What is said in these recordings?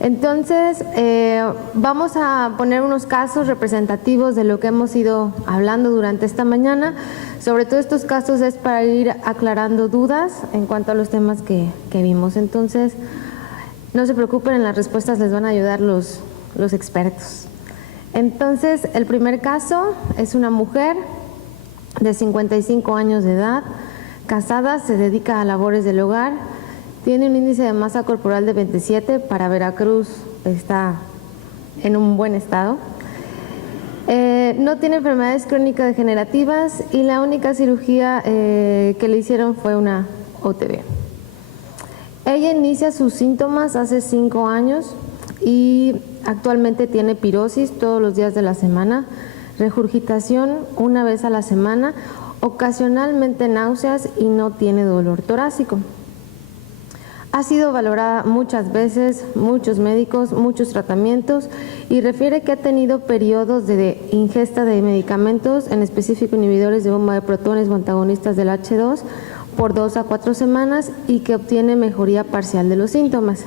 Entonces, vamos a poner unos casos representativos de lo que hemos ido hablando durante esta mañana. Sobre todo estos casos es para ir aclarando dudas en cuanto a los temas que vimos. Entonces, no se preocupen, en las respuestas les van a ayudar los expertos. Entonces, el primer caso es una mujer de 55 años de edad, casada, se dedica a labores del hogar, tiene un índice de masa corporal de 27, para Veracruz está en un buen estado. No tiene enfermedades crónicas degenerativas y la única cirugía que le hicieron fue una OTB. Ella inicia sus síntomas hace 5 años y actualmente tiene pirosis todos los días de la semana, regurgitación una vez a la semana, ocasionalmente náuseas y no tiene dolor torácico. Ha sido valorada muchas veces, muchos médicos, muchos tratamientos y refiere que ha tenido periodos de ingesta de medicamentos, en específico inhibidores de bomba de protones o antagonistas del H2, por 2 a 4 semanas y que obtiene mejoría parcial de los síntomas.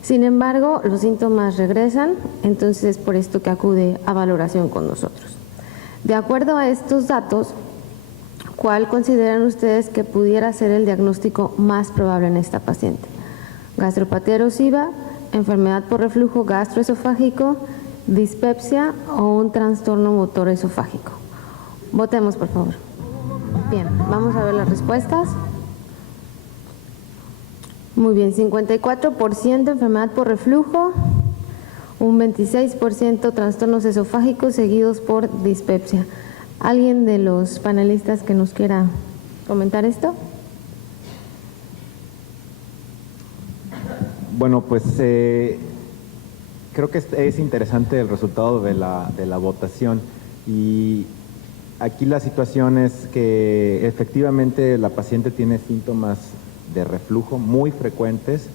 Sin embargo, los síntomas regresan, entonces es por esto que acude a valoración con nosotros. De acuerdo a estos datos, ¿cuál consideran ustedes que pudiera ser el diagnóstico más probable en esta paciente? Gastropatía erosiva, enfermedad por reflujo gastroesofágico, dispepsia o un trastorno motor esofágico. Votemos, por favor. Bien, vamos a ver las respuestas. Muy bien, 54% enfermedad por reflujo, un 26% trastornos esofágicos seguidos por dispepsia. ¿Alguien de los panelistas que nos quiera comentar esto? Bueno, pues creo que es interesante el resultado de la votación y aquí la situación es que efectivamente la paciente tiene síntomas de reflujo muy frecuentes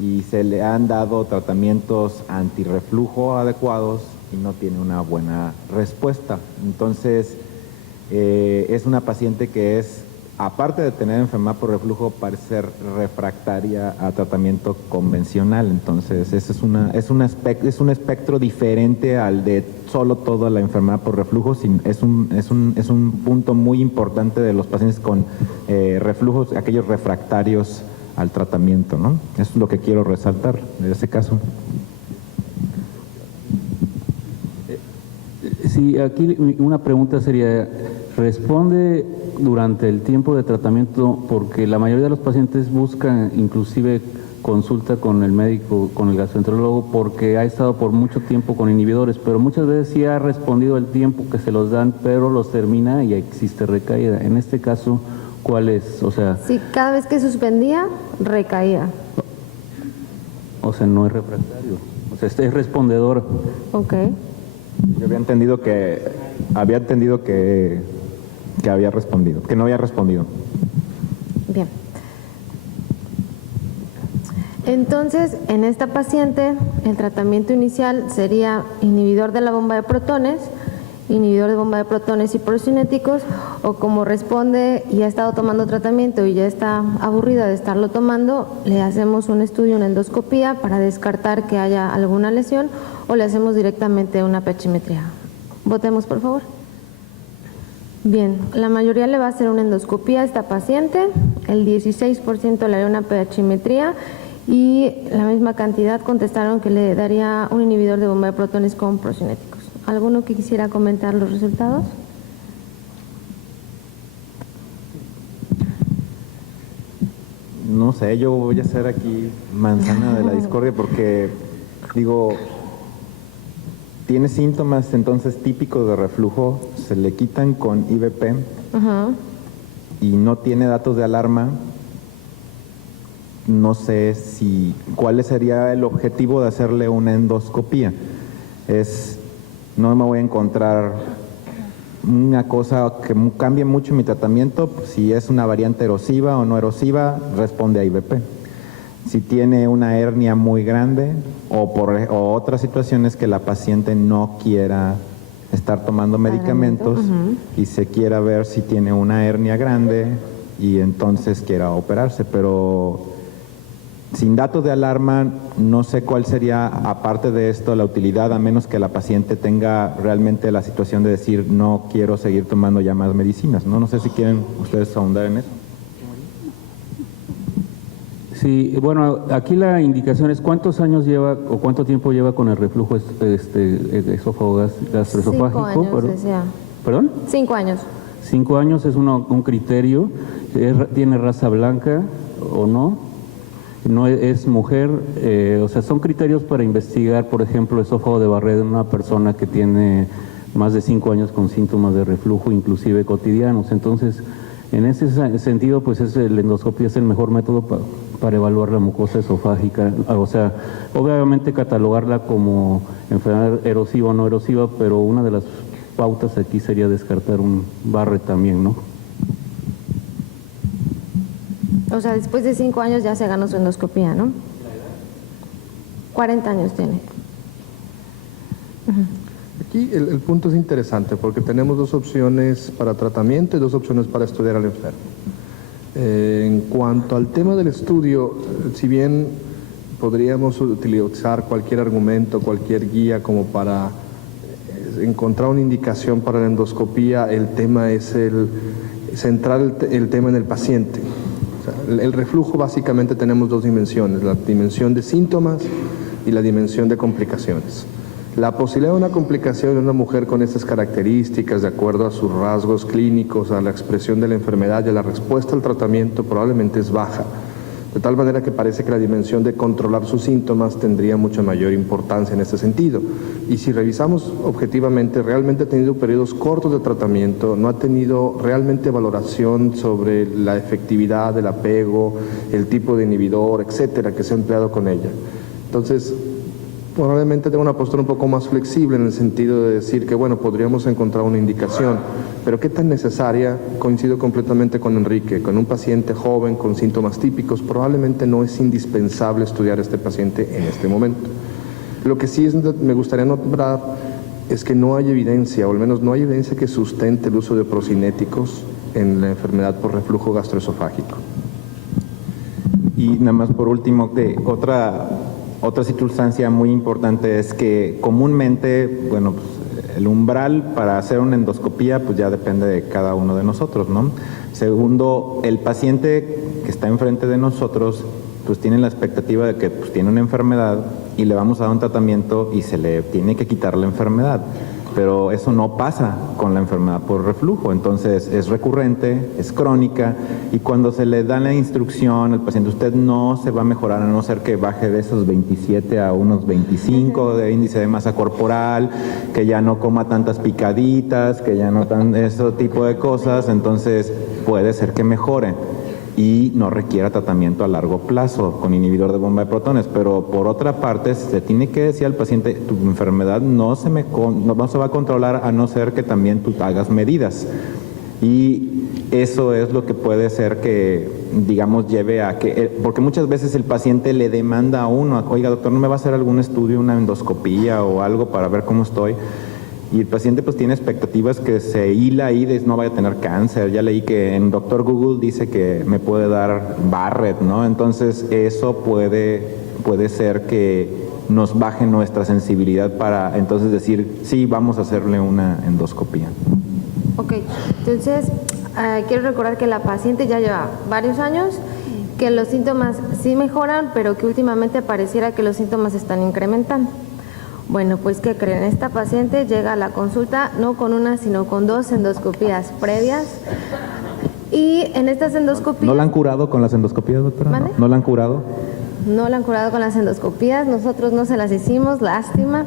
y se le han dado tratamientos antirreflujo adecuados y no tiene una buena respuesta. Entonces, es una paciente que es, aparte de tener enfermedad por reflujo, parece ser refractaria a tratamiento convencional. Entonces, ese es un espectro diferente al de solo toda la enfermedad por reflujo. Es un punto muy importante de los pacientes con reflujos, aquellos refractarios al tratamiento, ¿no? Eso es lo que quiero resaltar en ese caso. Sí, aquí una pregunta sería, ¿responde durante el tiempo de tratamiento? Porque la mayoría de los pacientes buscan inclusive consulta con el médico, con el gastroenterólogo, porque ha estado por mucho tiempo con inhibidores, pero muchas veces sí ha respondido el tiempo que se los dan, pero los termina y existe recaída. En este caso, ¿cuál es? O sea, sí, cada vez que suspendía, recaía. O sea, no es refractario, o sea, es respondedor. Ok. Yo había entendido que había respondido, que no había respondido. Bien. Entonces, en esta paciente, el tratamiento inicial sería inhibidor de la bomba de protones, inhibidor de bomba de protones y procinéticos, o como responde y ha estado tomando tratamiento y ya está aburrida de estarlo tomando, le hacemos un estudio, una endoscopía para descartar que haya alguna lesión o le hacemos directamente una pH-metría. Votemos, por favor. Bien, la mayoría le va a hacer una endoscopía a esta paciente, el 16% le haría una pH-metría y la misma cantidad contestaron que le daría un inhibidor de bomba de protones con procinéticos. ¿Alguno que quisiera comentar los resultados? No sé, yo voy a ser aquí manzana de la discordia porque, digo, tiene síntomas entonces típicos de reflujo, se le quitan con IVP y no tiene datos de alarma. No sé cuál sería el objetivo de hacerle una endoscopía. No me voy a encontrar una cosa que cambie mucho mi tratamiento. Si es una variante erosiva o no erosiva, responde a IVP. Si tiene una hernia muy grande o otras situaciones que la paciente no quiera estar tomando medicamentos y se quiera ver si tiene una hernia grande y entonces quiera operarse, pero Sin datos de alarma, no sé cuál sería, aparte de esto, la utilidad, a menos que la paciente tenga realmente la situación de decir, no quiero seguir tomando ya más medicinas, ¿no? No sé si quieren ustedes ahondar en eso. Sí, bueno, aquí la indicación es cuántos años lleva o cuánto tiempo lleva con el reflujo esófago gastroesofágico. 5 años, decía. ¿Perdón? 5 años. 5 años es un criterio. ¿Tiene raza blanca o no? No es mujer, o sea, son criterios para investigar, por ejemplo, esófago de Barrett en una persona que tiene más de 5 años con síntomas de reflujo, inclusive cotidianos. Entonces, en ese sentido, pues la endoscopia es el mejor método para evaluar la mucosa esofágica, o sea, obviamente catalogarla como enfermedad erosiva o no erosiva, pero una de las pautas aquí sería descartar un Barrett también, ¿no? O sea, después de 5 años ya se ganó su endoscopía, ¿no? 40 años tiene. Aquí el punto es interesante porque tenemos 2 opciones para tratamiento y 2 opciones para estudiar al enfermo. En cuanto al tema del estudio, si bien podríamos utilizar cualquier argumento, cualquier guía como para encontrar una indicación para la endoscopía, el tema es centrar el tema en el paciente. El reflujo básicamente tenemos 2 dimensiones, la dimensión de síntomas y la dimensión de complicaciones. La posibilidad de una complicación en una mujer con estas características, de acuerdo a sus rasgos clínicos, a la expresión de la enfermedad y a la respuesta al tratamiento, probablemente es baja. De tal manera que parece que la dimensión de controlar sus síntomas tendría mucha mayor importancia en este sentido. Y si revisamos objetivamente, realmente ha tenido periodos cortos de tratamiento, no ha tenido realmente valoración sobre la efectividad del apego, el tipo de inhibidor, etcétera, que se ha empleado con ella. Entonces, probablemente tenga una postura un poco más flexible en el sentido de decir que, bueno, podríamos encontrar una indicación, pero qué tan necesaria, coincido completamente con Enrique, con un paciente joven con síntomas típicos, probablemente no es indispensable estudiar a este paciente en este momento. Lo que sí me gustaría nombrar es que no hay evidencia, o al menos no hay evidencia que sustente el uso de procinéticos en la enfermedad por reflujo gastroesofágico. Y nada más por último, otra circunstancia muy importante es que comúnmente, bueno, pues, el umbral para hacer una endoscopía pues ya depende de cada uno de nosotros, ¿no? Segundo, el paciente que está enfrente de nosotros pues tiene la expectativa de que pues, tiene una enfermedad y le vamos a dar un tratamiento y se le tiene que quitar la enfermedad. Pero eso no pasa con la enfermedad por reflujo, entonces es recurrente, es crónica, y cuando se le da la instrucción al paciente, usted no se va a mejorar a no ser que baje de esos 27 a unos 25 de índice de masa corporal, que ya no coma tantas picaditas, que ya no tan ese tipo de cosas, entonces puede ser que mejore y no requiera tratamiento a largo plazo con inhibidor de bomba de protones, pero por otra parte se tiene que decir al paciente, tu enfermedad no se va a controlar a no ser que también tú hagas medidas, y eso es lo que puede ser que, digamos, lleve a que, porque muchas veces el paciente le demanda a uno, oiga doctor, ¿no me va a hacer algún estudio, una endoscopía o algo para ver cómo estoy? Y el paciente pues tiene expectativas que se hila ahí de no vaya a tener cáncer. Ya leí que en Doctor Google dice que me puede dar Barrett, ¿no? Entonces eso puede ser que nos baje nuestra sensibilidad para entonces decir, sí, vamos a hacerle una endoscopía. Ok, entonces quiero recordar que la paciente ya lleva varios años, que los síntomas sí mejoran, pero que últimamente pareciera que los síntomas se están incrementando. Bueno, pues ¿qué creen? Esta paciente llega a la consulta no con una, sino con 2 endoscopías previas. Y en estas endoscopías... ¿No la han curado con las endoscopías, doctora? ¿Mande? ¿No la han curado? No la han curado con las endoscopías, nosotros no se las hicimos, lástima.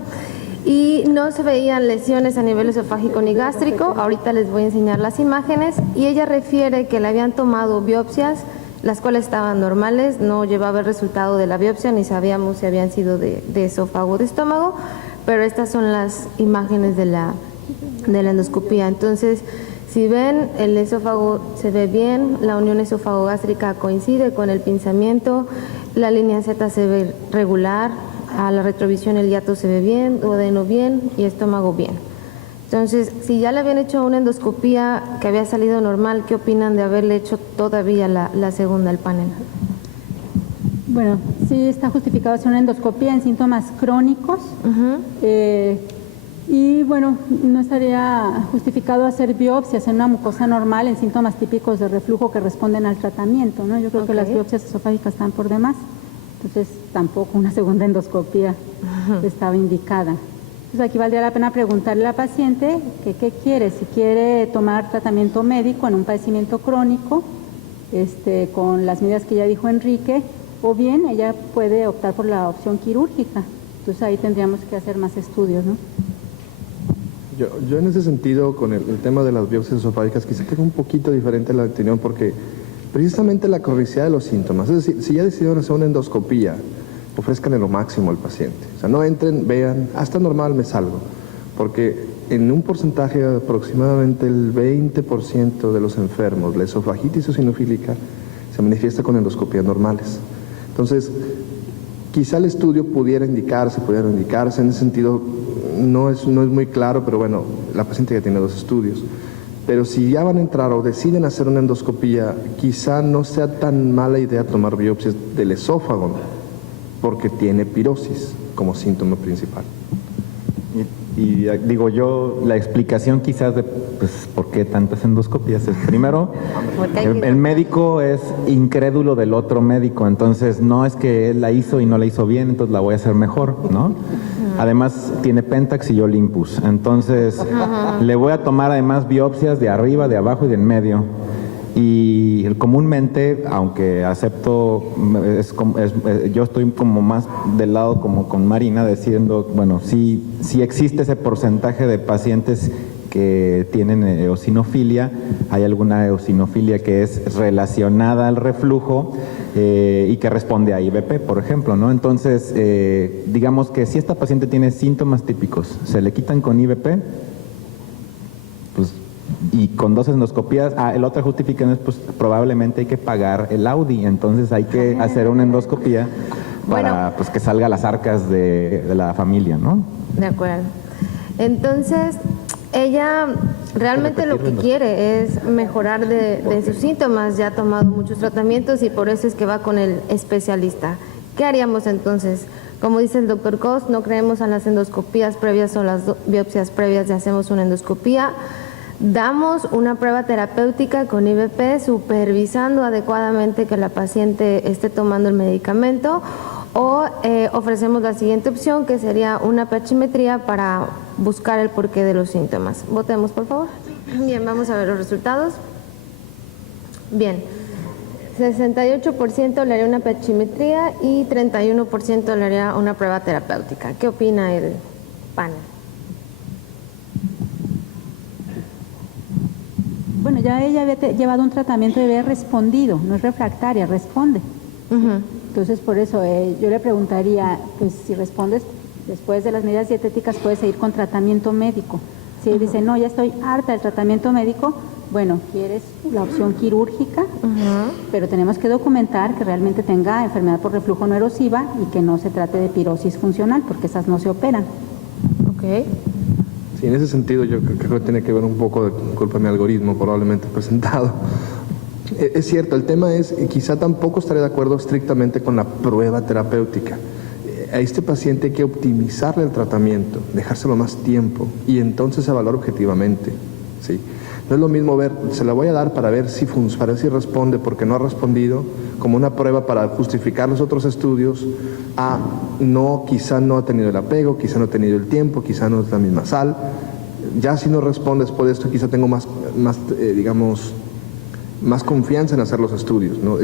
Y no se veían lesiones a nivel esofágico ni gástrico. Ahorita les voy a enseñar las imágenes. Y ella refiere que le habían tomado biopsias, las cuales estaban normales, no llevaba el resultado de la biopsia, ni sabíamos si habían sido de esófago o de estómago, pero estas son las imágenes de la endoscopía. Entonces, si ven, el esófago se ve bien, la unión esófago-gástrica coincide con el pinzamiento, la línea Z se ve regular, a la retrovisión el hiato se ve bien, duodeno bien y estómago bien. Entonces, si ya le habían hecho una endoscopía que había salido normal, ¿qué opinan de haberle hecho todavía la segunda, el panel? Bueno, sí está justificado hacer una endoscopía en síntomas crónicos. Y bueno, no estaría justificado hacer biopsias en una mucosa normal en síntomas típicos de reflujo que responden al tratamiento, ¿no? Yo creo que las biopsias esofágicas están por demás, entonces tampoco una segunda endoscopía estaba indicada. Entonces aquí valdría la pena preguntarle a la paciente que qué quiere, si quiere tomar tratamiento médico en un padecimiento crónico, con las medidas que ya dijo Enrique, o bien ella puede optar por la opción quirúrgica. Entonces ahí tendríamos que hacer más estudios, ¿no? Yo en ese sentido, con el tema de las biopsias esofágicas, quizá tenga un poquito diferente la opinión, porque precisamente la cronicidad de los síntomas, es decir, si ya decidieron hacer una endoscopía, ofrezcan lo máximo al paciente. O sea, no entren, vean, está normal, me salgo. Porque en un porcentaje de aproximadamente el 20% de los enfermos, la esofagitis eosinofílica se manifiesta con endoscopías normales. Entonces, quizá el estudio pudiera indicarse, en ese sentido no es muy claro, pero bueno, la paciente ya tiene 2 estudios. Pero si ya van a entrar o deciden hacer una endoscopía, quizá no sea tan mala idea tomar biopsias del esófago, porque tiene pirosis como síntoma principal. Y digo yo, la explicación quizás de pues, por qué tantas endoscopias es, primero, el médico es incrédulo del otro médico, entonces no es que él la hizo y no la hizo bien, entonces la voy a hacer mejor, ¿no? Además tiene Pentax y Olympus, entonces le voy a tomar además biopsias de arriba, de abajo y de en medio. Y comúnmente, aunque acepto, yo estoy como más del lado como con Marina, diciendo, bueno, sí existe ese porcentaje de pacientes que tienen eosinofilia, hay alguna eosinofilia que es relacionada al reflujo y que responde a IBP, por ejemplo, ¿no? Entonces, digamos que si esta paciente tiene síntomas típicos, se le quitan con IBP, pues, y con 2 endoscopías, la otra justificación es pues probablemente hay que pagar el Audi, entonces hay que hacer una endoscopía para pues que salga las arcas de la familia, ¿no? De acuerdo. Entonces, ella realmente lo que quiere es mejorar de sus síntomas, ya ha tomado muchos tratamientos y por eso es que va con el especialista. ¿Qué haríamos entonces? Como dice el doctor Cos, no creemos en las endoscopías previas o las biopsias previas y hacemos una endoscopía. Damos una prueba terapéutica con IBP, supervisando adecuadamente que la paciente esté tomando el medicamento, o ofrecemos la siguiente opción, que sería una pH-metría para buscar el porqué de los síntomas. Votemos, por favor. Bien, vamos a ver los resultados. Bien, 68% le haría una pH-metría y 31% le haría una prueba terapéutica. ¿Qué opina el panel? Bueno, ya ella había llevado un tratamiento y había respondido, no es refractaria, responde. Entonces, por eso yo le preguntaría, pues si respondes después de las medidas dietéticas, puedes seguir con tratamiento médico. Si ella dice, no, ya estoy harta del tratamiento médico, bueno, quieres la opción quirúrgica, pero tenemos que documentar que realmente tenga enfermedad por reflujo no erosiva y que no se trate de pirosis funcional, porque esas no se operan. Ok. Sí, en ese sentido yo creo que tiene que ver un poco de culpa de mi algoritmo probablemente presentado. Es cierto, el tema es, quizá tampoco estaré de acuerdo estrictamente con la prueba terapéutica. A este paciente hay que optimizarle el tratamiento, dejárselo más tiempo y entonces evaluar objetivamente, ¿sí? No es lo mismo ver, se la voy a dar para ver si responde porque no ha respondido, como una prueba para justificar los otros estudios, no, quizá no ha tenido el apego, quizá no ha tenido el tiempo, quizá no es la misma sal. Ya si no responde después de esto, quizá tengo más confianza en hacer los estudios, ¿no?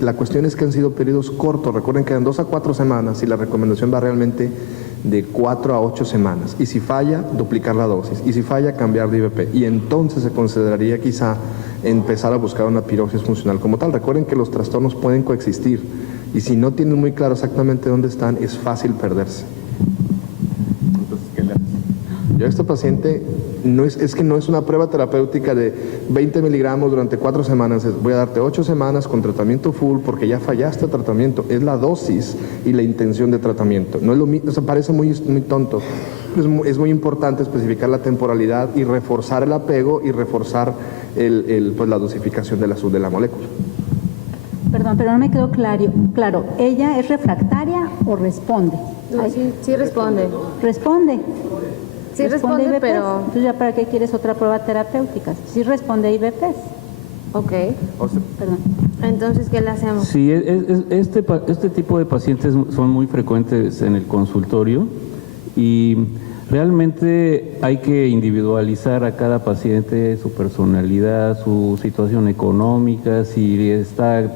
La cuestión es que han sido periodos cortos, recuerden que en 2 a 4 semanas y la recomendación va realmente de 4 a 8 semanas, y si falla, duplicar la dosis, y si falla, cambiar de IBP, y entonces se consideraría quizá empezar a buscar una pirosis funcional como tal. Recuerden que los trastornos pueden coexistir, y si no tienen muy claro exactamente dónde están, es fácil perderse. Entonces, ¿qué le haces? Yo a esta paciente, no es una prueba terapéutica de 20 miligramos durante 4 semanas, voy a darte 8 semanas con tratamiento full porque ya fallaste el tratamiento, es la dosis y la intención de tratamiento, no es lo mismo, parece muy tonto, es muy importante especificar la temporalidad y reforzar el apego y reforzar pues la dosificación de la molécula. Perdón, pero no me quedó claro. ¿Ella es refractaria o responde? No, sí responde. ¿Responde? Sí responde, IBPs. pero... Entonces, ¿ya para qué quieres otra prueba terapéutica? Sí responde IBPs. Ok. Perdón. Entonces, ¿qué le hacemos? Sí, este tipo de pacientes son muy frecuentes en el consultorio y realmente hay que individualizar a cada paciente, su personalidad, su situación económica, si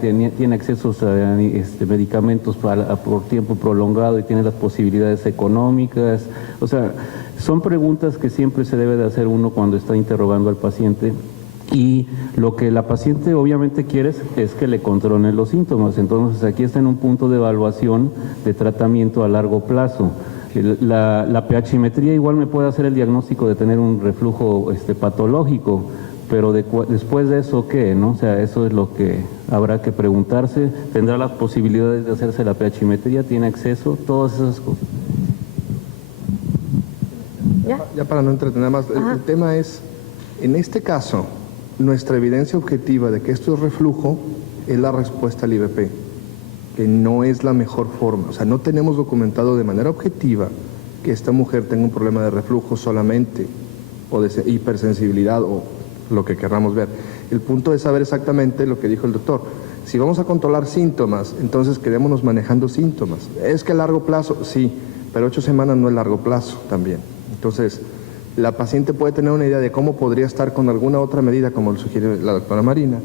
tiene acceso a medicamentos por tiempo prolongado y tiene las posibilidades económicas. O sea, son preguntas que siempre se debe de hacer uno cuando está interrogando al paciente. Y lo que la paciente obviamente quiere es que le controlen los síntomas. Entonces aquí está en un punto de evaluación de tratamiento a largo plazo. La pHimetría igual me puede hacer el diagnóstico de tener un reflujo patológico, pero después de eso, ¿qué? ¿No? O sea, eso es lo que habrá que preguntarse. ¿Tendrá las posibilidades de hacerse la pHimetría? ¿Tiene acceso? Todas esas cosas. Ya para no entretener más, el tema es, en este caso, nuestra evidencia objetiva de que esto es reflujo es la respuesta al IBP, que no es la mejor forma. O sea, no tenemos documentado de manera objetiva que esta mujer tenga un problema de reflujo solamente, o de hipersensibilidad, o lo que querramos ver. El punto es saber exactamente lo que dijo el doctor. Si vamos a controlar síntomas, entonces quedémonos manejando síntomas. Es que a largo plazo, sí, pero 8 semanas no es largo plazo también. Entonces, la paciente puede tener una idea de cómo podría estar con alguna otra medida, como lo sugiere la doctora Marina,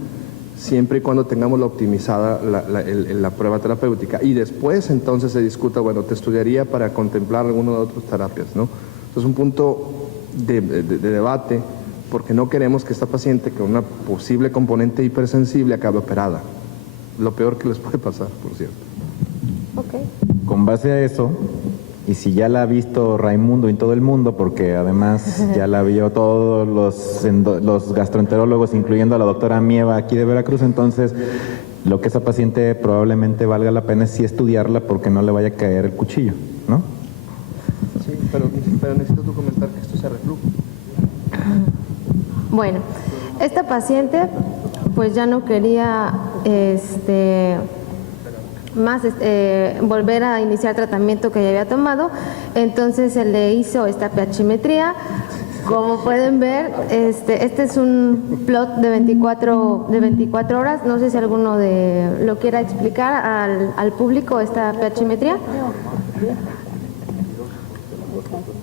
siempre y cuando tengamos la optimizada la prueba terapéutica. Y después entonces se discuta, bueno, te estudiaría para contemplar alguna de otras terapias, ¿no? Entonces, un punto de debate, porque no queremos que esta paciente con una posible componente hipersensible acabe operada. Lo peor que les puede pasar, por cierto. Ok. Con base a eso, y si ya la ha visto Raimundo y todo el mundo, porque además ya la vio todos los gastroenterólogos, incluyendo a la doctora Mieva aquí de Veracruz, entonces lo que esa paciente probablemente valga la pena es sí estudiarla porque no le vaya a caer el cuchillo, ¿no? Sí, pero necesito tu comentar que esto sea reflujo. Bueno, esta paciente pues ya no quería volver a iniciar tratamiento que ya había tomado, entonces se le hizo esta pHimetría. Como pueden ver, este es un plot de 24 horas. No sé si alguno lo quiera explicar al público esta pHimetría.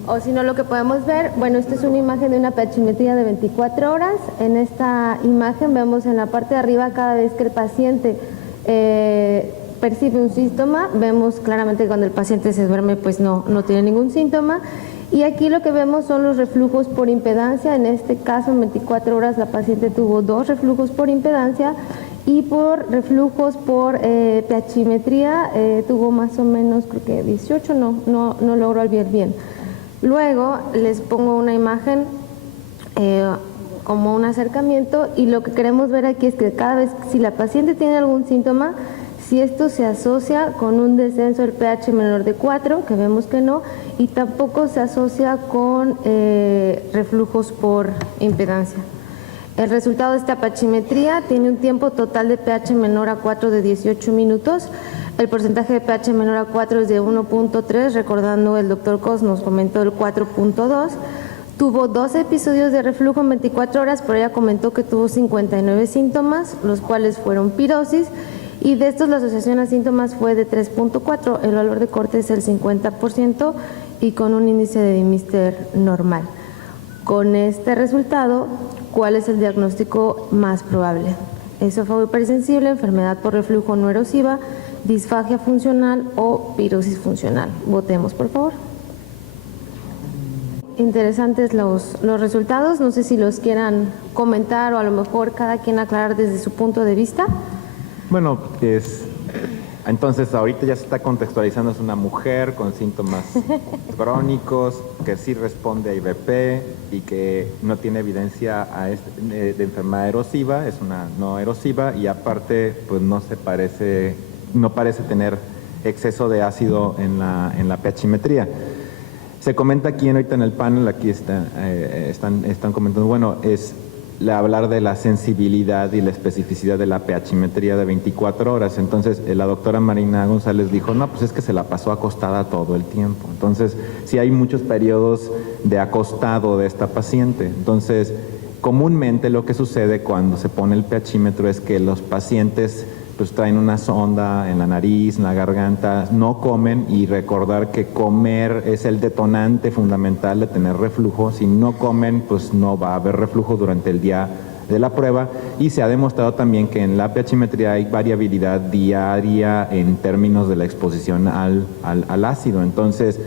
O si no, lo que podemos ver, bueno, esta es una imagen de una pHimetría de 24 horas. En esta imagen vemos en la parte de arriba, cada vez que el paciente percibe un síntoma, vemos claramente que cuando el paciente se duerme pues no tiene ningún síntoma. Y aquí lo que vemos son los reflujos por impedancia. En este caso, en 24 horas, la paciente tuvo 2 reflujos por impedancia, y por reflujos por pHimetría tuvo más o menos, creo que 18, no logro ver bien. Luego les pongo una imagen como un acercamiento, y lo que queremos ver aquí es que cada vez, si la paciente tiene algún síntoma, si esto se asocia con un descenso del pH menor de 4, que vemos que no, y tampoco se asocia con reflujos por impedancia. El resultado de esta pHimetría tiene un tiempo total de pH menor a 4 de 18 minutos. El porcentaje de pH menor a 4 es de 1.3, recordando el doctor Cos nos comentó el 4.2. Tuvo 12 episodios de reflujo en 24 horas, pero ella comentó que tuvo 59 síntomas, los cuales fueron pirosis, y de estos la asociación a síntomas fue de 3.4, el valor de corte es el 50% y con un índice de Dimister normal. Con este resultado, ¿cuál es el diagnóstico más probable? Esófago hipersensible, enfermedad por reflujo no erosiva, disfagia funcional o pirosis funcional. Votemos, por favor. Interesantes los resultados, no sé si los quieran comentar o a lo mejor cada quien aclarar desde su punto de vista. Bueno, entonces ahorita ya se está contextualizando, es una mujer con síntomas crónicos, que sí responde a IBP y que no tiene evidencia de enfermedad erosiva, es una no erosiva, y aparte pues no parece tener exceso de ácido en la pHimetría. Se comenta aquí ahorita en el panel, aquí están comentando, bueno, hablar de la sensibilidad y la especificidad de la pHimetría de 24 horas. Entonces, la doctora Marina González dijo, no, pues es que se la pasó acostada todo el tiempo. Entonces, sí hay muchos periodos de acostado de esta paciente. Entonces, comúnmente lo que sucede cuando se pone el pHímetro es que los pacientes pues traen una sonda en la nariz, en la garganta, no comen, y recordar que comer es el detonante fundamental de tener reflujo. Si no comen, pues no va a haber reflujo durante el día de la prueba, y se ha demostrado también que en la pHimetría hay variabilidad diaria en términos de la exposición al ácido. Entonces,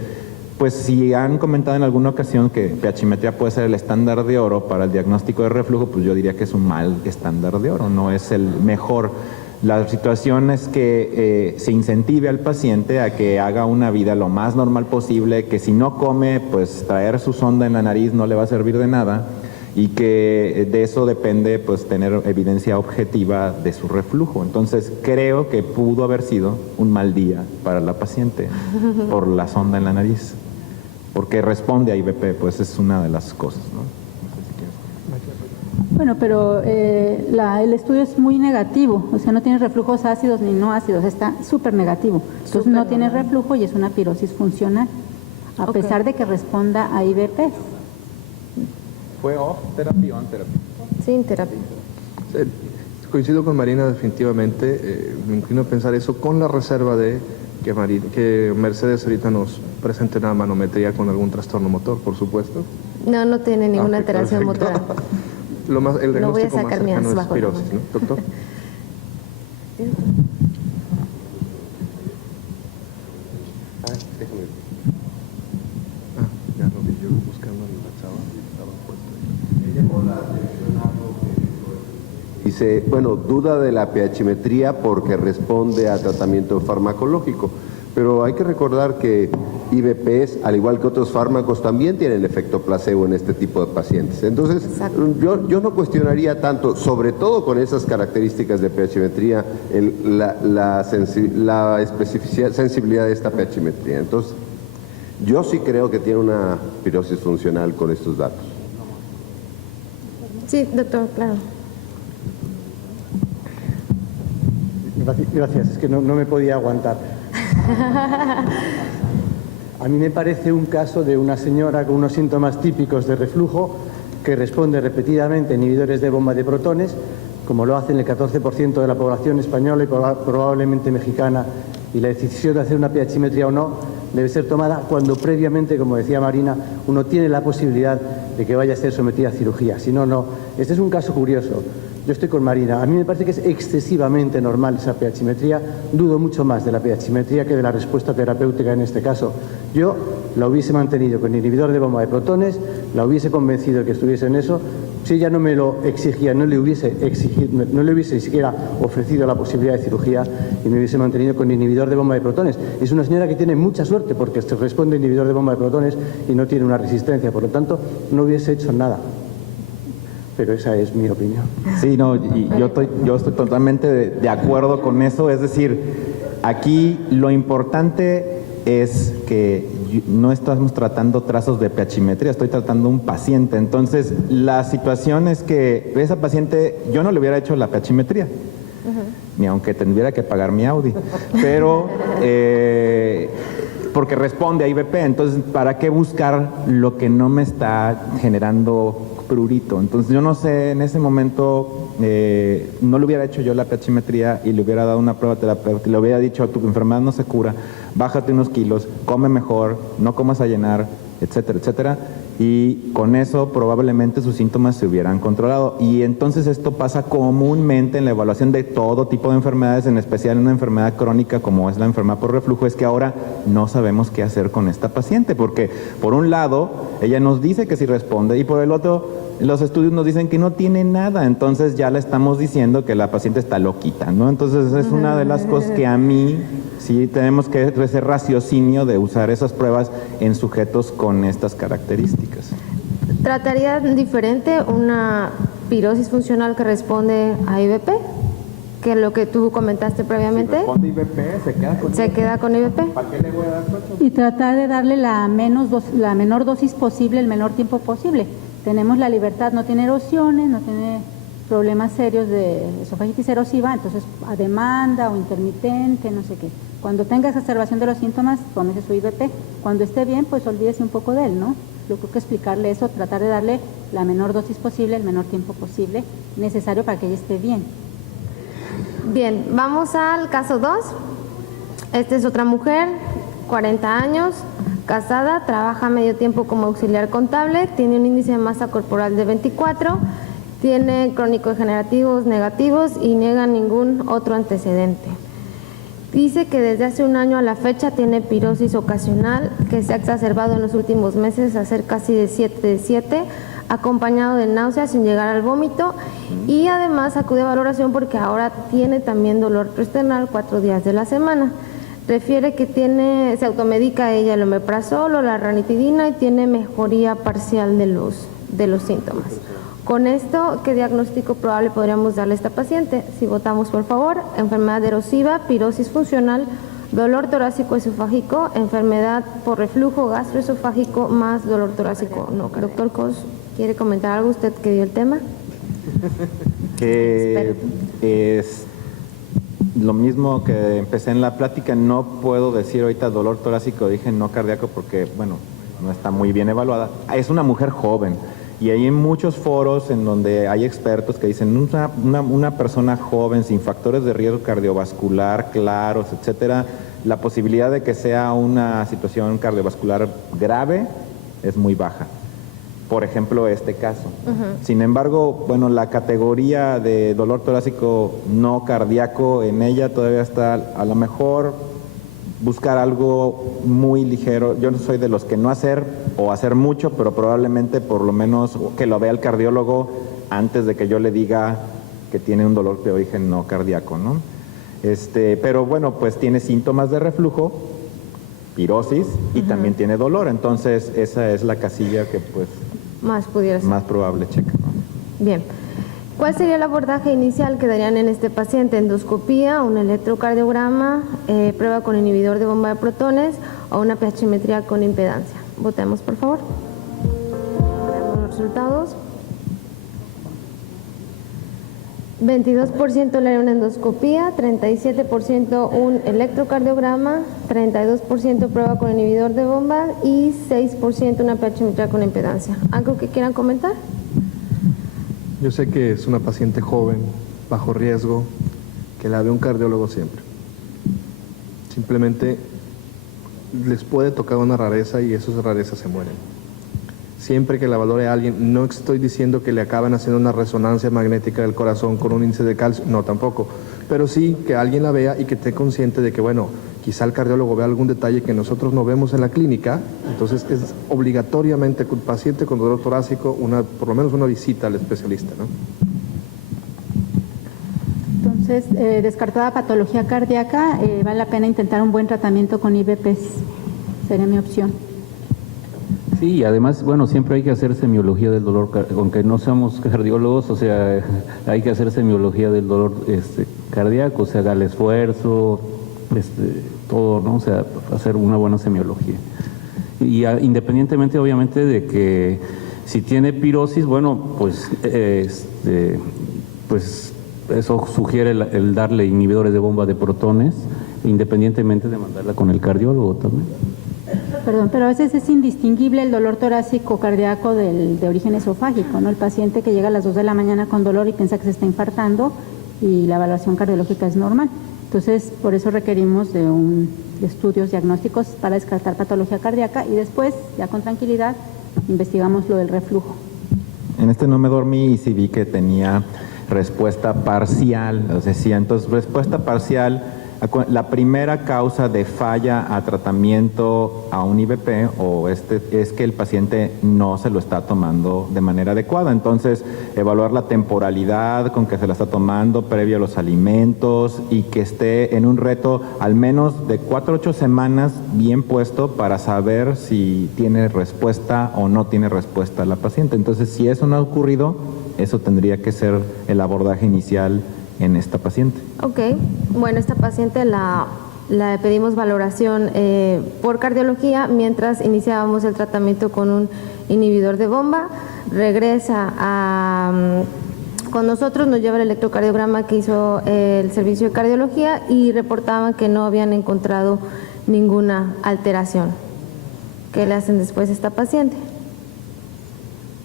pues si han comentado en alguna ocasión que pHimetría puede ser el estándar de oro para el diagnóstico de reflujo, pues yo diría que es un mal estándar de oro, no es el mejor. La situación es que se incentive al paciente a que haga una vida lo más normal posible, que si no come, pues traer su sonda en la nariz no le va a servir de nada, y que de eso depende pues tener evidencia objetiva de su reflujo. Entonces creo que pudo haber sido un mal día para la paciente por la sonda en la nariz, porque responde a IVP, pues es una de las cosas, ¿no? Bueno, pero el estudio es muy negativo, o sea, no tiene reflujos ácidos ni no ácidos, está súper negativo. Entonces no tiene reflujo y es una pirosis funcional, a pesar de que responda a IVP. ¿Fue off terapia o on terapia? Sí, terapia. Coincido con Marina definitivamente, me inclino a pensar eso con la reserva de que Mercedes ahorita nos presente una manometría con algún trastorno motor, por supuesto. No, no tiene ninguna Ok, alteración perfecto. motora. El No voy a diagnóstico más sacar mías cercano es bajo la pirosis, ¿no, doctor? Déjame. Ya lo vi yo buscando en la chava y estaba puesto ahí. Dice, bueno, duda de la pHimetría porque responde a tratamiento farmacológico, pero hay que recordar que IVPs, al igual que otros fármacos, también tienen efecto placebo en este tipo de pacientes. Entonces, yo no cuestionaría tanto, sobre todo con esas características de pHimetría, la especificidad, sensibilidad de esta pHimetría. Entonces, yo sí creo que tiene una pirosis funcional con estos datos. Sí, doctor, claro. Gracias, es que no me podía aguantar. A mí me parece un caso de una señora con unos síntomas típicos de reflujo que responde repetidamente a inhibidores de bomba de protones, como lo hacen el 14% de la población española y probablemente mexicana, y la decisión de hacer una pHimetría o no debe ser tomada cuando previamente, como decía Marina, uno tiene la posibilidad de que vaya a ser sometida a cirugía. Si no, no. Este es un caso curioso. Yo estoy con Marina. A mí me parece que es excesivamente normal esa pHimetría. Dudo mucho más de la pHimetría que de la respuesta terapéutica en este caso. Yo la hubiese mantenido con inhibidor de bomba de protones, la hubiese convencido de que estuviese en eso. Si ella no me lo exigía, no le hubiese ni siquiera ofrecido la posibilidad de cirugía y me hubiese mantenido con inhibidor de bomba de protones. Es una señora que tiene mucha suerte porque se responde a inhibidor de bomba de protones y no tiene una resistencia. Por lo tanto, no hubiese hecho nada. Pero esa es mi opinión. Sí, no, y yo estoy totalmente de acuerdo con eso. Es decir, aquí lo importante es que no estamos tratando trazos de pHimetría, estoy tratando un paciente. Entonces, la situación es que esa paciente, yo no le hubiera hecho la pHimetría, ni aunque tendría que pagar mi Audi, pero porque responde a IVP. Entonces, ¿para qué buscar lo que no me está generando prurito? Entonces, yo no sé, en ese momento no le hubiera hecho yo la pHimetría y le hubiera dado una prueba terapéutica, le hubiera dicho, tu enfermedad no se cura, bájate unos kilos, come mejor, no comas a llenar, etcétera, etcétera, y con eso probablemente sus síntomas se hubieran controlado. Y entonces esto pasa comúnmente en la evaluación de todo tipo de enfermedades, en especial en una enfermedad crónica como es la enfermedad por reflujo, es que ahora no sabemos qué hacer con esta paciente, porque por un lado ella nos dice que sí responde y por el otro los estudios nos dicen que no tiene nada. Entonces ya le estamos diciendo que la paciente está loquita, ¿no? Entonces es una de las cosas que a mí sí tenemos que hacer raciocinio de usar esas pruebas en sujetos con estas características. ¿Trataría diferente una pirosis funcional que responde a IVP que lo que tú comentaste previamente? Si responde IVP, se queda con IVP. ¿Para qué le voy a dar cuatro? Y tratar de darle la menor dosis posible, el menor tiempo posible. tenemos la libertad, no tiene erosiones, no tiene problemas serios de esofagitis erosiva, entonces a demanda o intermitente, no sé qué. Cuando tenga exacerbación de los síntomas, tómese su IVP. Cuando esté bien, pues olvídese un poco de él, ¿no? Yo creo que explicarle eso, tratar de darle la menor dosis posible, el menor tiempo posible, necesario para que ella esté bien. Bien, vamos al caso 2. Esta es otra mujer, 40 años, casada, trabaja medio tiempo como auxiliar contable, tiene un índice de masa corporal de 24, tiene crónico-degenerativos negativos y niega ningún otro antecedente. Dice que desde hace un año a la fecha tiene pirosis ocasional que se ha exacerbado en los últimos meses a ser casi de 7, acompañado de náuseas sin llegar al vómito, y además acude a valoración porque ahora tiene también dolor preesternal 4 días de la semana. Refiere que se automedica ella el omeprazol o la ranitidina y tiene mejoría parcial de los síntomas. Con esto, ¿qué diagnóstico probable podríamos darle a esta paciente? Si votamos, por favor: enfermedad erosiva, pirosis funcional, dolor torácico esofágico, enfermedad por reflujo gastroesofágico más dolor torácico no cardíaco. Doctor Cos, ¿quiere comentar algo usted que dio el tema? Que es lo mismo que empecé en la plática. No puedo decir ahorita dolor torácico, dije no cardíaco porque, bueno, no está muy bien evaluada. Es una mujer joven. Y hay muchos foros en donde hay expertos que dicen una persona joven sin factores de riesgo cardiovascular claros, etcétera, la posibilidad de que sea una situación cardiovascular grave es muy baja. Por ejemplo, este caso. Sin embargo, bueno, la categoría de dolor torácico no cardíaco en ella todavía está, a lo mejor buscar algo muy ligero. Yo no soy de los que no hacer o hacer mucho, pero probablemente por lo menos que lo vea el cardiólogo antes de que yo le diga que tiene un dolor de origen no cardíaco, ¿no? Pero bueno, pues tiene síntomas de reflujo, pirosis y también tiene dolor. Entonces esa es la casilla que pues más pudiera ser más probable checa, ¿no? Bien. ¿Cuál sería el abordaje inicial que darían en este paciente? Endoscopía, un electrocardiograma, prueba con inhibidor de bomba de protones o una pHimetría con impedancia. Votemos, por favor. Veamos los resultados. 22% le haría una endoscopía, 37% un electrocardiograma, 32% prueba con inhibidor de bomba y 6% una pHimetría con impedancia. ¿Algo que quieran comentar? Yo sé que es una paciente joven, bajo riesgo, que la ve un cardiólogo siempre. Simplemente les puede tocar una rareza y esas rarezas se mueren. Siempre que la valore a alguien, no estoy diciendo que le acaben haciendo una resonancia magnética del corazón con un índice de calcio, no, tampoco. Pero sí que alguien la vea y que esté consciente de que, bueno, quizá el cardiólogo vea algún detalle que nosotros no vemos en la clínica, entonces es obligatoriamente con el paciente con dolor torácico, por lo menos una visita al especialista, ¿no? Entonces, descartada patología cardíaca, vale la pena intentar un buen tratamiento con IVPs, sería mi opción. Sí, y además, bueno, siempre hay que hacer semiología del dolor, aunque no seamos cardiólogos, o sea, hay que hacer semiología del dolor cardíaco, o sea, haga el esfuerzo, todo, ¿no? O sea, hacer una buena semiología. Y independientemente, obviamente, de que si tiene pirosis, bueno, pues, pues eso sugiere el darle inhibidores de bomba de protones, independientemente de mandarla con el cardiólogo también. Perdón, pero a veces es indistinguible el dolor torácico cardíaco de origen esofágico, ¿no? El paciente que llega a las 2 de la mañana con dolor y piensa que se está infartando y la evaluación cardiológica es normal. Entonces, por eso requerimos de estudios diagnósticos para descartar patología cardíaca y después, ya con tranquilidad, investigamos lo del reflujo. En este no me dormí y sí vi que tenía respuesta parcial, o sea, entonces respuesta parcial. La primera causa de falla a tratamiento a un IVP es que el paciente no se lo está tomando de manera adecuada. Entonces, evaluar la temporalidad con que se la está tomando previo a los alimentos y que esté en un reto al menos de 4 a 8 semanas bien puesto para saber si tiene respuesta o no tiene respuesta la paciente. Entonces, si eso no ha ocurrido, eso tendría que ser el abordaje inicial en esta paciente. Ok, bueno, esta paciente la le pedimos valoración por cardiología mientras iniciábamos el tratamiento con un inhibidor de bomba. Regresa con nosotros, nos lleva el electrocardiograma que hizo el servicio de cardiología y reportaban que no habían encontrado ninguna alteración. ¿Qué le hacen después a esta paciente?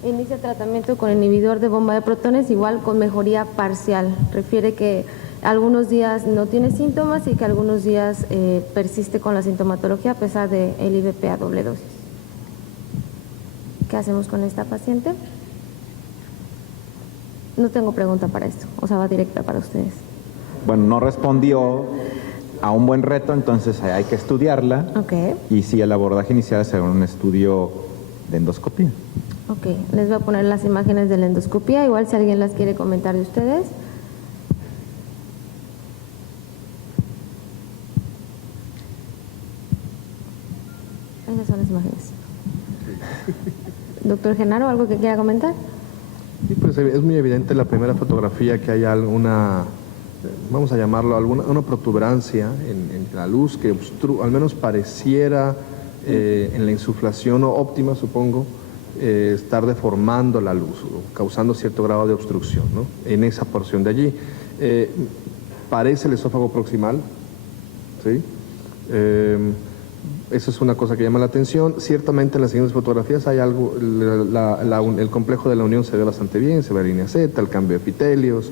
Inicia tratamiento con inhibidor de bomba de protones, igual con mejoría parcial. Refiere que algunos días no tiene síntomas y que algunos días persiste con la sintomatología a pesar del IVP a doble dosis. ¿Qué hacemos con esta paciente? No tengo pregunta para esto, o sea, va directa para ustedes. Bueno, no respondió a un buen reto, entonces hay que estudiarla. Ok. Y sí, el abordaje inicial será un estudio de endoscopía. Ok, les voy a poner las imágenes de la endoscopía, igual si alguien las quiere comentar de ustedes. Esas son las imágenes. Doctor Genaro, ¿algo que quiera comentar? Sí, pues es muy evidente en la primera fotografía que hay alguna, vamos a llamarlo, una protuberancia en la luz que al menos pareciera en la insuflación óptima, supongo, estar deformando la luz, causando cierto grado de obstrucción, ¿no? En esa porción de allí. Parece el esófago proximal, ¿sí? Eso es una cosa que llama la atención. Ciertamente en las siguientes fotografías hay algo, el complejo de la unión se ve bastante bien, se ve la línea Z, el cambio de epitelios.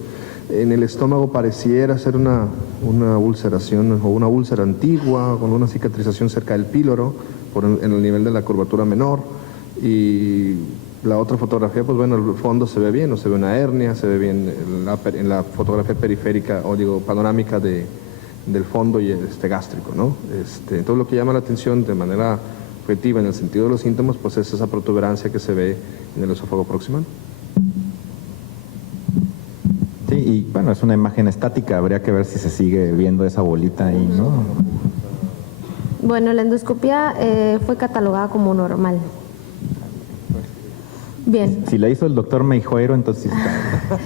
En el estómago pareciera ser una ulceración o una úlcera antigua con una cicatrización cerca del píloro en el nivel de la curvatura menor. Y la otra fotografía, pues bueno, el fondo se ve bien, no se ve una hernia, se ve bien en la fotografía periférica o digo panorámica del fondo y gástrico, ¿no? Entonces lo que llama la atención de manera objetiva en el sentido de los síntomas, pues es esa protuberancia que se ve en el esófago proximal. Sí, y bueno, es una imagen estática, habría que ver si se sigue viendo esa bolita ahí, ¿no? Bueno, la endoscopía fue catalogada como normal. Bien. Si la hizo el doctor Meijueiro, entonces está.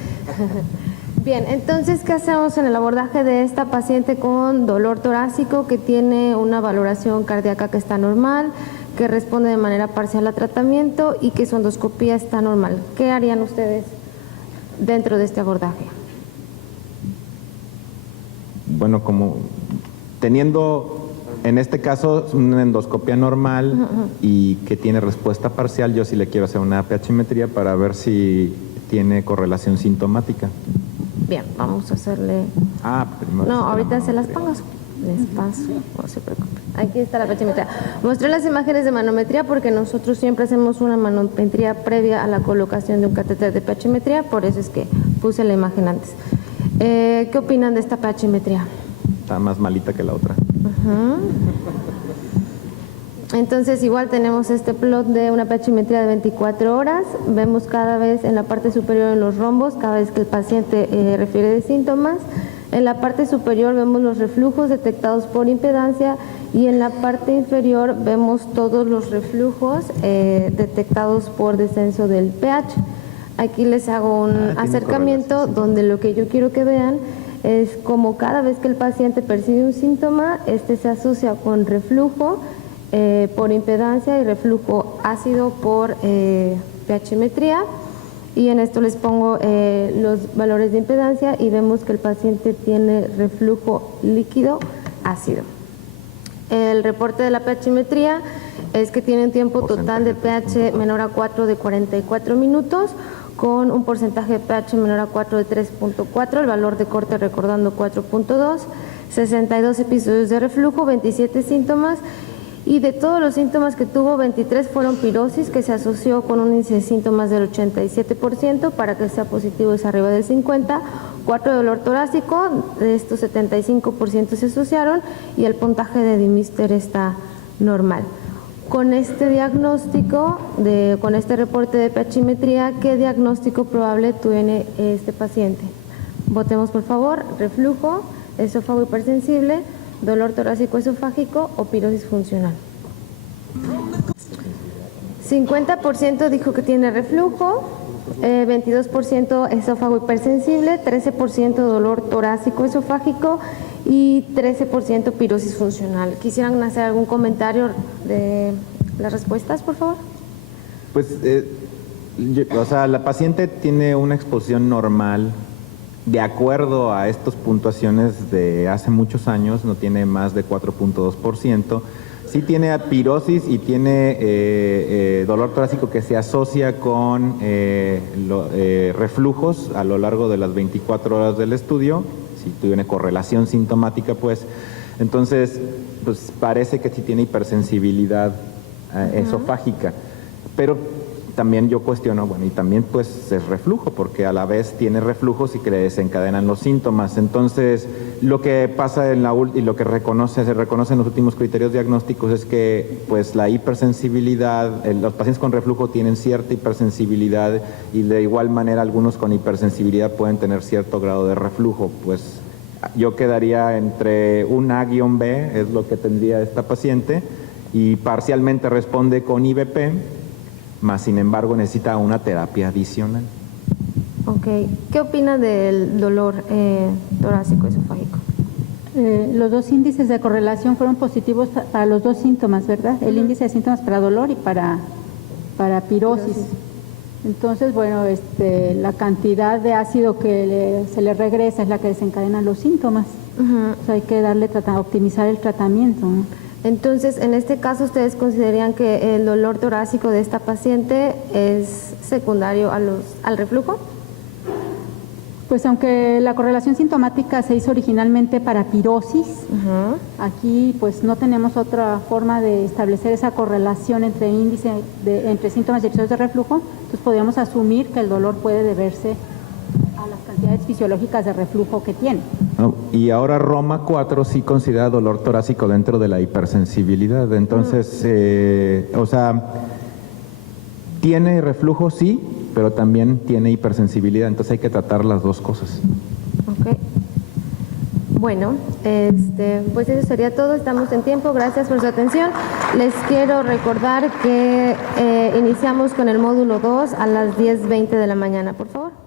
Bien, entonces, ¿qué hacemos en el abordaje de esta paciente con dolor torácico que tiene una valoración cardíaca que está normal, que responde de manera parcial a tratamiento y que su endoscopía está normal? ¿Qué harían ustedes dentro de este abordaje? Bueno, como teniendo en este caso una endoscopía normal y que tiene respuesta parcial, yo sí le quiero hacer una pHimetría para ver si tiene correlación sintomática. Bien, vamos a hacerle... Primero No, ahorita se las pongo. Les paso, no se preocupen. Aquí está la pHimetría. Mostré las imágenes de manometría porque nosotros siempre hacemos una manometría previa a la colocación de un catéter de pHimetría, por eso es que puse la imagen antes. ¿Qué opinan de esta pHimetría? Está más malita que la otra. Entonces igual tenemos este plot de una pHimetría de 24 horas, vemos cada vez en la parte superior en los rombos, cada vez que el paciente refiere de síntomas, en la parte superior vemos los reflujos detectados por impedancia y en la parte inferior vemos todos los reflujos detectados por descenso del pH. Aquí les hago un acercamiento donde lo que yo quiero que vean es como cada vez que el paciente percibe un síntoma, este se asocia con reflujo por impedancia y reflujo ácido por pHimetría, y en esto les pongo los valores de impedancia y vemos que el paciente tiene reflujo líquido ácido. El reporte de la pHimetría es que tiene un tiempo total de pH menor a 4 de 44 minutos, con un porcentaje de pH menor a 4 de 3.4, el valor de corte recordando 4.2, 62 episodios de reflujo, 27 síntomas, y de todos los síntomas que tuvo, 23 fueron pirosis, que se asoció con un índice de síntomas del 87%, para que sea positivo es arriba del 50%, 4 de dolor torácico, de estos 75% se asociaron, y el puntaje de Dimister está normal. Con este diagnóstico, con este reporte de pHimetría, ¿qué diagnóstico probable tiene este paciente? Votemos, por favor. Reflujo, esófago hipersensible, dolor torácico esofágico o pirosis funcional. 50% dijo que tiene reflujo, 22% esófago hipersensible, 13% dolor torácico esofágico y 13% pirosis funcional. ¿Quisieran hacer algún comentario de las respuestas, por favor? Pues, la paciente tiene una exposición normal de acuerdo a estas puntuaciones de hace muchos años, no tiene más de 4.2%. Sí tiene pirosis y tiene dolor torácico que se asocia con reflujos a lo largo de las 24 horas del estudio, si tiene correlación sintomática, pues. Entonces, pues parece que sí tiene hipersensibilidad esofágica, pero también yo cuestiono, bueno, y también pues es reflujo, porque a la vez tiene reflujos y que le desencadenan los síntomas. Entonces, lo que pasa y lo que se reconoce en los últimos criterios diagnósticos es que pues la hipersensibilidad, los pacientes con reflujo tienen cierta hipersensibilidad y de igual manera algunos con hipersensibilidad pueden tener cierto grado de reflujo. Pues yo quedaría entre un A-B, es lo que tendría esta paciente, y parcialmente responde con IBP, más sin embargo necesita una terapia adicional. Ok. ¿Qué opina del dolor torácico esofágico? Los dos índices de correlación fueron positivos para los dos síntomas, ¿verdad? El índice de síntomas para dolor y para pirosis. Entonces, bueno, la cantidad de ácido que se le regresa es la que desencadena los síntomas. O sea, hay que optimizar el tratamiento, ¿no? Entonces, en este caso, ¿ustedes considerarían que el dolor torácico de esta paciente es secundario al reflujo? Pues aunque la correlación sintomática se hizo originalmente para pirosis, aquí pues no tenemos otra forma de establecer esa correlación entre entre síntomas y episodios de reflujo, entonces podríamos asumir que el dolor puede deberse a las cantidades fisiológicas de reflujo que tiene. Y ahora Roma 4 sí considera dolor torácico dentro de la hipersensibilidad. Entonces, tiene reflujo, sí, pero también tiene hipersensibilidad. Entonces hay que tratar las dos cosas. Ok. Bueno, pues eso sería todo. Estamos en tiempo. Gracias por su atención. Les quiero recordar que iniciamos con el módulo 2 a las 10:20 de la mañana, por favor.